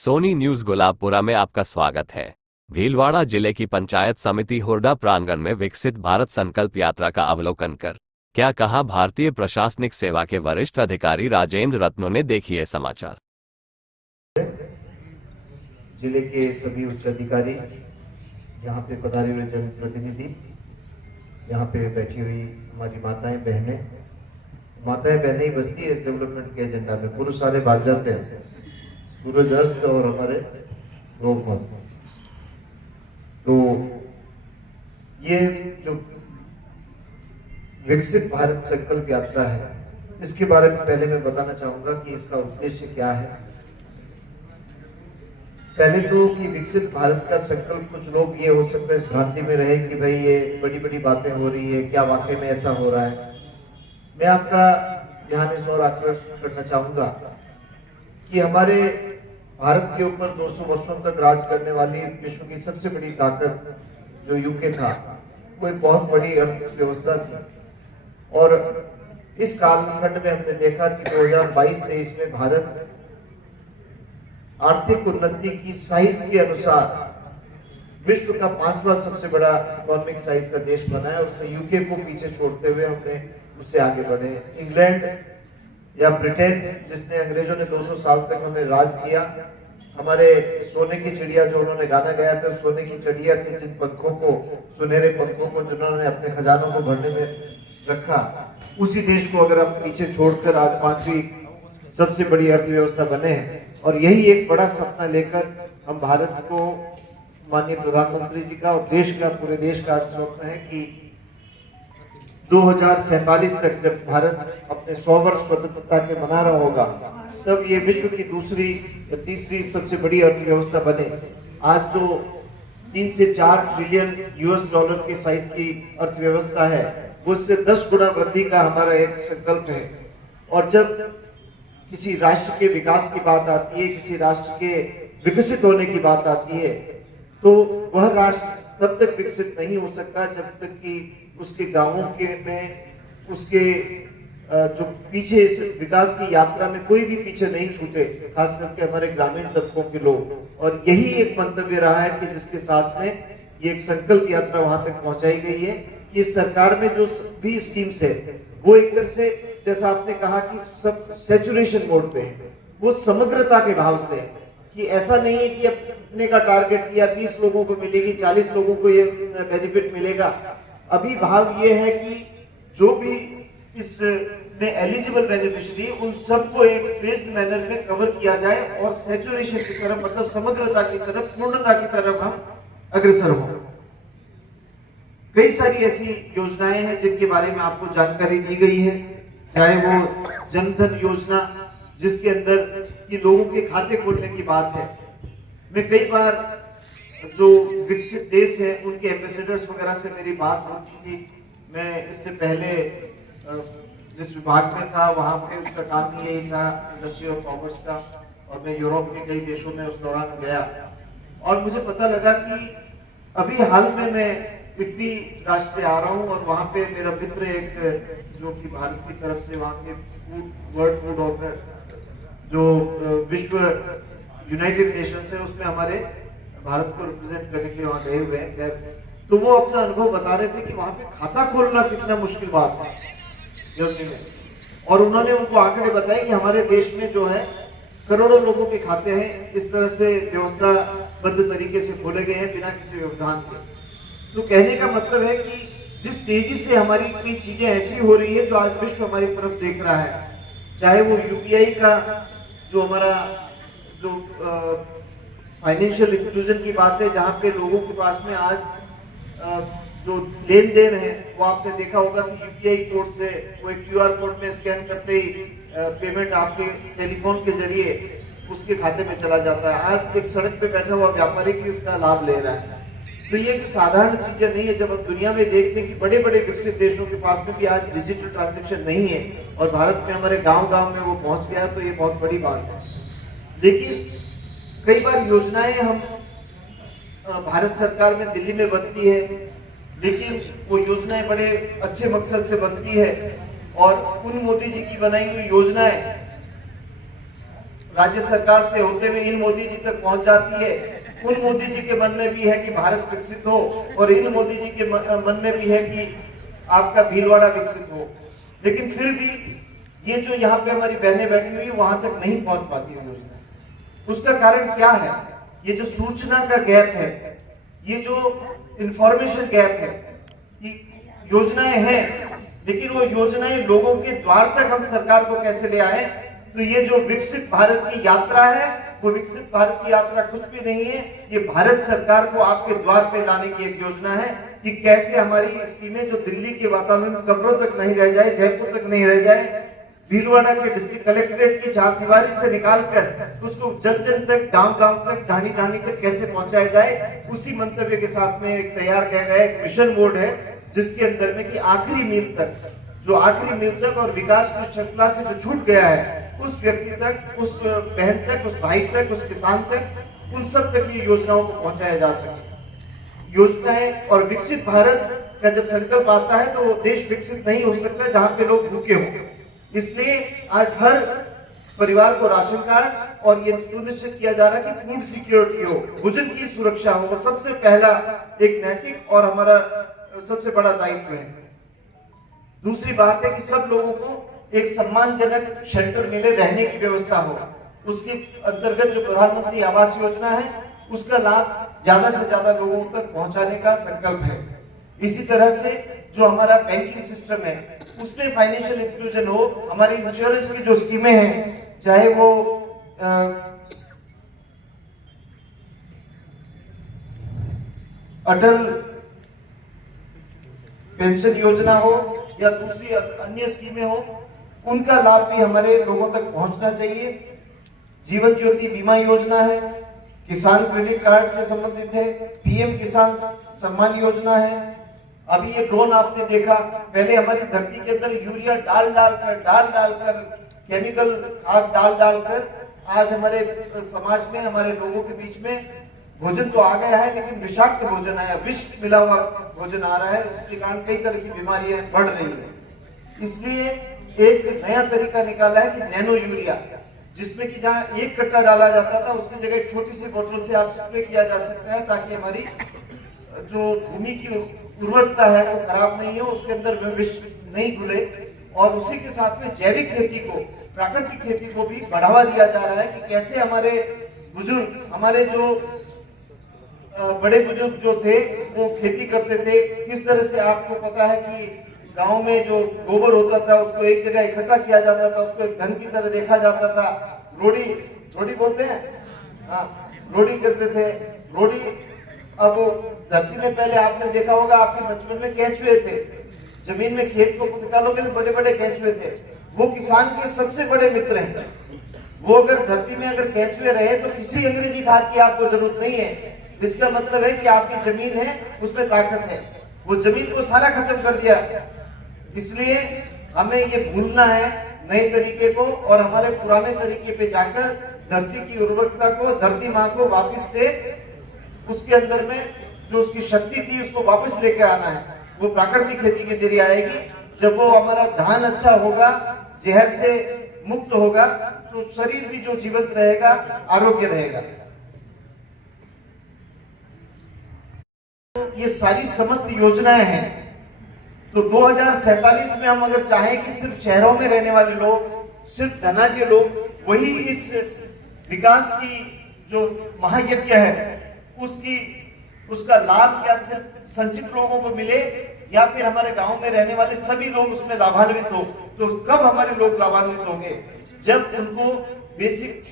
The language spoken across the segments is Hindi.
सोनी न्यूज गुलाबपुरा में आपका स्वागत है। भीलवाड़ा जिले की पंचायत समिति हुरडा प्रांगण में विकसित भारत संकल्प यात्रा का अवलोकन कर क्या कहा भारतीय प्रशासनिक सेवा के वरिष्ठ अधिकारी राजेंद्र रत्नों ने, देखिए समाचार। जिले के सभी उच्च अधिकारी, यहाँ पे पधारे हुए जनप्रतिनिधि, यहाँ पे बैठी हुई हमारी माताएं बहनें ही बसती है डेवलपमेंट के एजेंडा में। पुरुष सारे भाग जाते हैं, सूरज अस्त और हमारे लोग मस्त। तो ये जो विकसित भारत संकल्प यात्रा है, इसके बारे में पहले मैं बताना चाहूंगा कि इसका उद्देश्य क्या है। पहले तो कि विकसित भारत का संकल्प, कुछ लोग ये हो सकता है इस भ्रांति में रहे कि भाई ये बड़ी बड़ी बातें हो रही है, क्या वाकई में ऐसा हो रहा है। मैं आपका ध्यान इस ओर आकर्षित करना चाहूंगा कि हमारे भारत के ऊपर 200 वर्षों तक राज करने वाली विश्व की सबसे बड़ी ताकत जो यूके था, वो एक बहुत बड़ी अर्थव्यवस्था थी। और इस कालखंड में हमने देखा कि 2022-23 में भारत आर्थिक उन्नति की साइज के अनुसार विश्व का 5वां सबसे बड़ा इकोनॉमिक साइज का देश बना है। उसने यूके को पीछे छोड़ते हुए हमने उससे आगे बढ़े। इंग्लैंड या ब्रिटेन, जिसने अंग्रेजों ने 200 साल तक हमें राज किया, हमारे सोने की चिड़िया जो उन्होंने गाना गाया था, सोने की चिड़िया के जिन पंखों को, सुनहरे पंखों को जिन्होंने अपने खजानों को भरने में रखा, उसी देश को अगर हम पीछे छोड़कर आज 5वीं सबसे बड़ी अर्थव्यवस्था बने हैं। और यही एक बड़ा सपना लेकर हम भारत को, माननीय प्रधानमंत्री जी का और देश का, पूरे देश का स्वप्न है कि 2047 तक जब भारत अपने 100 वर्ष स्वतंत्रता के मना रहा होगा, तब ये विश्व की दूसरी या तीसरी सबसे बड़ी अर्थव्यवस्था बने। आज जो 3 से 4 ट्रिलियन US$ के साइज की अर्थव्यवस्था है, वो उससे 10 गुना वृद्धि का हमारा एक संकल्प है। और जब किसी राष्ट्र के विकास की बात आती है, किसी राष्ट्र के विकसित होने की बात आती है, तो वह राष्ट्र तब तक विकसित नहीं हो सकता जब तक कि उसके गांवों के में, उसके जो पीछे इस विकास की यात्रा में कोई भी पीछे नहीं छूटे, खास करके हमारे ग्रामीण तबकों के लोग। और यही एक मंतव्य रहा है कि जिसके साथ में ये एक संकल्प यात्रा वहां तक पहुंचाई गई है कि सरकार में जो भी स्कीम्स है, वो एक तरह से, जैसा आपने कहा कि सब सैचुरेशन मोड पे है, वो समग्रता के भाव से है कि ऐसा नहीं है कि अब इतने का टारगेट दिया, 20 लोगों को मिलेगी, 40 लोगों को ये बेनिफिट मिलेगा। अभी भाव ये है कि जो भी इस में एलिजिबल बेनिफिशियरी, उन सबको एक फेज्ड मैनर में कवर किया जाए और सैचुरेशन की तरफ, मतलब समग्रता की तरफ, पूर्णता की तरफ हम अग्रसर हों। कई सारी ऐसी योजनाएं हैं जिनके बारे में आपको जानकारी दी गई है, चाहे वो जनधन योजना, जिसके अंदर कि लोगों के खाते खोलने की बात है। मैं कई बार जो विकसित देश है उनके एम्बेसडर्स वगैरह से मेरी बात होती थी। मैं इससे पहले जिस विभाग में था वहां पे उसका काम ही यही था, इंडस्ट्री ऑफ कॉमर्स का, और मैं यूरोप के कई देशों में उस दौरान गया और मुझे पता लगा कि अभी हाल में मैं इटली राष्ट्र से आ रहा हूँ और वहां पे मेरा मित्र एक, जो कि भारत की तरफ से वहां के वर्ल्ड फूड ऑर्गेनाइजेशन, जो विश्व यूनाइटेड नेशंस है, उसमें हमारे भारत को रिप्रेजेंट करने के लिए वहां गए हुए हैं। तो वो अपना अनुभव बता रहे थे कि वहां पे खाता खोलना कितना मुश्किल बात है जर्मनी में। और उन्होंने उनको आंकड़े बताए कि हमारे देश में जो है करोड़ों लोगों के खाते हैं इस तरह से व्यवस्थाबद्ध तरीके से खोले गए हैं बिना किसी व्यवधान के। तो कहने का मतलब है कि जिस तेजी से हमारी कई चीजें ऐसी हो रही है जो आज विश्व हमारी तरफ देख रहा है, चाहे वो UPI का जो हमारा जो फाइनेंशियल इंक्लूजन की बात है, जहां पे लोगों के पास में आज जो लेन देन है, वो आपने देखा होगा कि UPI कोड से, वो एक QR कोड में स्कैन करते ही पेमेंट आपके टेलीफोन के जरिए उसके खाते में चला जाता है। आज एक सड़क पे बैठा हुआ व्यापारी भी उसका लाभ ले रहा है। तो ये साधारण चीजें नहीं है। जब हम दुनिया में देखते हैं कि बड़े बड़े विकसित देशों के पास में भी आज डिजिटल ट्रांजैक्शन नहीं है और भारत में हमारे गांव-गांव में वो पहुंच गया, तो ये बहुत बड़ी बात है। लेकिन कई बार योजनाएं हम भारत सरकार में दिल्ली में बनती है, लेकिन वो योजनाएं बड़े अच्छे मकसद से बनती है और उन मोदी जी की बनाई हुई योजनाएं राज्य सरकार से होते हुए इन मोदी जी तक पहुंच जाती है। उन मोदी जी के मन में भी है कि भारत विकसित हो, और इन मोदी जी के मन में भी है कि आपका भीलवाड़ा विकसित हो। लेकिन फिर भी ये जो यहाँ पे हमारी बहनें बैठी हुई वहां तक नहीं पहुंच पाती है योजना। उसका कारण क्या है? ये जो सूचना का गैप है, ये जो इंफॉर्मेशन गैप है कि योजनाएं हैं लेकिन वो योजनाएं लोगों के द्वार तक हम सरकार को कैसे ले आए। तो ये जो विकसित भारत की यात्रा है, वो विकसित भारत की यात्रा कुछ भी नहीं है, ये भारत सरकार को आपके द्वार पे लाने की एक योजना है कि कैसे हमारी स्कीमें जो दिल्ली के वातावरण में कब्रों तक नहीं रह जाए, जयपुर तक नहीं रह जाए, भीलवाड़ा के डिस्ट्रिक्ट कलेक्ट्रेट की चारदीवारी से निकालकर उसको जन जन तक, गांव गांव तक, ढाणी ढाणी तक कैसे पहुंचाया जाए, उसी मंतव्य के साथ में एक तैयार किया गया एक मिशन बोर्ड है, जिसके अंदर में कि आखिरी मील तक, जो आखिरी मील तक और विकास की श्रृंखला से जो छूट गया है, उस व्यक्ति तक, उस बहन तक, उस भाई तक, उस किसान तक, उन सब तक ये योजनाओं को पहुंचाया जा सके। योजनाएं और विकसित भारत का जब संकल्प आता है तो देश विकसित नहीं हो सकता जहां पे लोग भूखे हों। इसलिए आज हर परिवार को राशन कार्ड और ये सुनिश्चित किया जा रहा है कि फूड सिक्योरिटी हो, भोजन की सुरक्षा हो, वो सबसे पहला एक नैतिक और हमारा सबसे बड़ा दायित्व है। दूसरी बात है कि सब लोगों को एक सम्मानजनक शेल्टर मिले, रहने की व्यवस्था हो। उसके अंतर्गत जो प्रधानमंत्री आवास योजना है, उसका लाभ ज्यादा से ज्यादा लोगों तक पहुंचाने का संकल्प है। इसी तरह से जो हमारा बैंकिंग सिस्टम है, उसमें फाइनेंशियल इंक्लूजन हो। हमारी इंश्योरेंस की जो स्कीमें हैं, चाहे वो अटल पेंशन योजना हो या दूसरी अन्य स्कीमें हो, उनका लाभ भी हमारे लोगों तक पहुंचना चाहिए। जीवन ज्योति बीमा योजना है, किसान क्रेडिट कार्ड से संबंधित है, पीएम किसान सम्मान योजना है। अभी ये ड्रोन आपने देखा, पहले हमारी धरती के अंदर यूरिया डाल डालकर केमिकल खाद डाल कर आज हमारे समाज में, हमारे लोगों के बीच में भोजन तो आ गया है, लेकिन विषाक्त भोजन आया, विष मिला हुआ भोजन आ रहा है। उसके कारण कई तरह की बीमारियां बढ़ रही है। इसलिए एक नया तरीका निकाला है कि नैनो यूरिया, जिसमें कि जहां एक कट्टा डाला जाता था, उसकी जगह एक छोटी सी बोतल से आप स्प्रे किया जा सकता है, ताकि हमारी जो भूमि की उर्वरकता है वो खराब नहीं हो, उसके अंदर विष नहीं घुले। और उसी के साथ में जैविक खेती को, प्राकृतिक खेती को भी बढ़ावा दिया जा रहा है कि कैसे हमारे बुजुर्ग, हमारे जो बड़े बुजुर्ग जो थे वो खेती करते थे, किस तरह से आपको पता है कि गांव में जो गोबर होता था उसको एक जगह इकट्ठा किया जाता था, उसको एक धन की तरह देखा जाता था। रोड़ी बोलते हैं, हाँ, रोड़ी करते थे। रोड़ी अब धरती में पहले आपने देखा होगा, आपके बचपन में केंचुए थे, जमीन में खेत को निकालोगे तो बड़े बड़े केंचुए थे। वो किसान के सबसे बड़े मित्र हैं। वो अगर धरती में अगर केंचुए रहे तो किसी अंग्रेजी खाद की आपको जरूरत नहीं है। इसका मतलब है कि आपकी जमीन है, उसमें ताकत है। वो जमीन को सारा खत्म कर दिया। इसलिए हमें ये भूलना है नए तरीके को, और हमारे पुराने तरीके पे जाकर धरती की उर्वरकता को, धरती माँ को वापस से उसके अंदर में जो उसकी शक्ति थी उसको वापस लेके आना है। वो प्राकृतिक खेती के जरिए आएगी। जब वो हमारा धान अच्छा होगा, जहर से मुक्त होगा, तो शरीर भी जो जीवंत रहेगा, आरोग्य रहेगा। ये सारी समस्त योजनाएं हैं। तो 2047 में हम अगर चाहें कि सिर्फ शहरों में रहने वाले लोग, सिर्फ धनाढ्य लोग वही इस विकास की जो महायज्ञ है उसका लाभ क्या सिर्फ संचित लोगों को मिले, या फिर हमारे गांव में रहने वाले सभी लोग उसमें लाभान्वित हो। तो कब हमारे लोग लाभान्वित होंगे? जब उनको बेसिक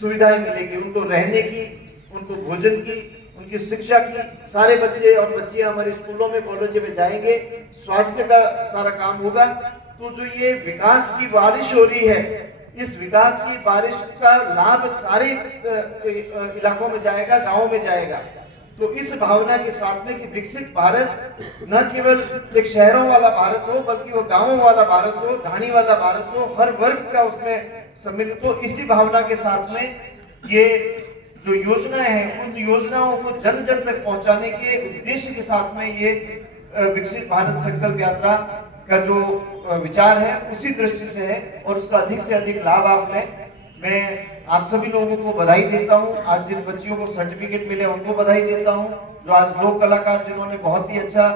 सुविधाएं मिलेगी, उनको रहने की, उनको भोजन की, उनकी शिक्षा की। सारे बच्चे और बच्चियां हमारे स्कूलों में, कॉलेजों में जाएंगे, स्वास्थ्य का सारा काम होगा। तो जो ये विकास की बारिश हो रही है, इस विकास की बारिश का लाभ सारे इलाकों में जाएगा, गांवों में जाएगा। तो इस भावना के साथ में कि विकसित भारत न केवल एक शहरों वाला भारत हो, बल्कि वो गांवों वाला भारत हो, ढाणी वाला भारत हो, हर वर्ग का उसमें सम्मिलित हो, इसी भावना के साथ में ये जो योजनाएं हैं, उन योजनाओं को जन जन तक पहुंचाने के उद्देश्य के साथ में ये विकसित भारत संकल्प यात्रा का जो विचार है, उसी दृष्टि से है, और उसका अधिक से अधिक लाभ आप लें। मैं आप सभी लोगों को बधाई देता हूं। आज जिन बच्चियों को सर्टिफिकेट मिले उनको बधाई देता हूं। जो आज लोक कलाकार जिन्होंने बहुत ही अच्छा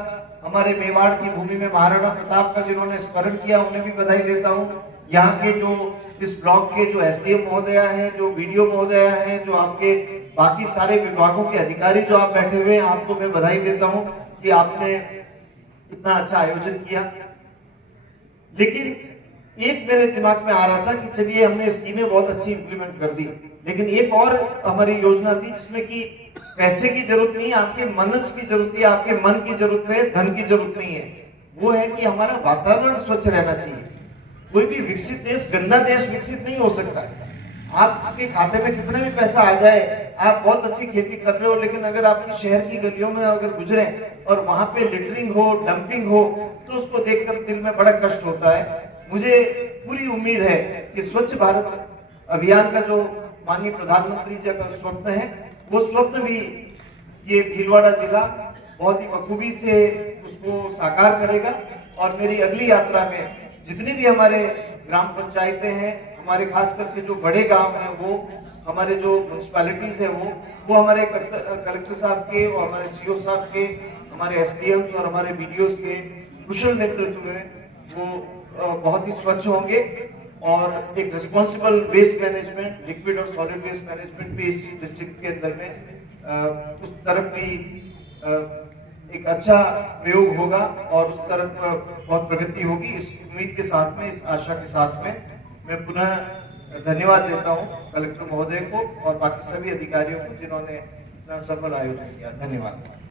हमारे मेवाड़ की भूमि में महाराणा प्रताप का जिन्होंने स्मरण किया, उन्हें भी बधाई देता हूं। यहाँ के जो इस ब्लॉक के जो एसडीएम महोदया हैं, जो बीडीओ महोदया हैं, जो आपके बाकी सारे विभागों के अधिकारी जो आप बैठे हुए हैं, आपको मैं बधाई देता हूं कि आपने इतना अच्छा आयोजन किया। लेकिन एक मेरे दिमाग में आ रहा था कि चलिए हमने स्कीमें बहुत अच्छी इंप्लीमेंट कर दी, लेकिन एक और हमारी योजना थी जिसमें कि पैसे की जरूरत नहीं है, आपके मनस की जरूरत है, आपके मन की जरूरत है, धन की जरूरत नहीं है। वो है कि हमारा वातावरण स्वच्छ रहना चाहिए। कोई भी विकसित देश गंदा देश विकसित नहीं हो सकता। आपके खाते में कितना भी पैसा आ जाए, आप बहुत अच्छी खेती कर रहे हो, लेकिन अगर आपकी शहर की गलियों में अगर गुजरे और वहां पे लिटरिंग हो, डंपिंग हो, तो उसको देखकर दिल में बड़ा कष्ट होता है। मुझे पूरी उम्मीद है कि स्वच्छ भारत अभियान का जो माननीय प्रधानमंत्री जी का स्वप्न है, वो स्वप्न भी ये भीलवाड़ा जिला बहुत ही बखूबी से उसको साकार करेगा। और मेरी अगली यात्रा में जितनी भी हमारे ग्राम पंचायतें हैं, हमारे खास करके जो बड़े गांव हैं, वो हमारे जो म्युनिसिपैलिटीज है, वो हमारे कलेक्टर साहब के और हमारे सीओ साहब के, हमारे एसडीएम्स और हमारे बीडीओस के कुशल नेतृत्व में वो बहुत ही स्वच्छ होंगे। और एक रिस्पॉन्सिबल वेस्ट मैनेजमेंट, लिक्विड और सॉलिड वेस्ट मैनेजमेंट भी इस डिस्ट्रिक्ट के अंदर में उस तरफ भी एक अच्छा प्रयोग होगा और उस तरफ बहुत प्रगति होगी। इस उम्मीद के साथ में, इस आशा के साथ में मैं पुनः धन्यवाद देता हूं कलेक्टर महोदय को और बाकी सभी अधिकारियों को जिन्होंने इतना सफल आयोजन किया। धन्यवाद।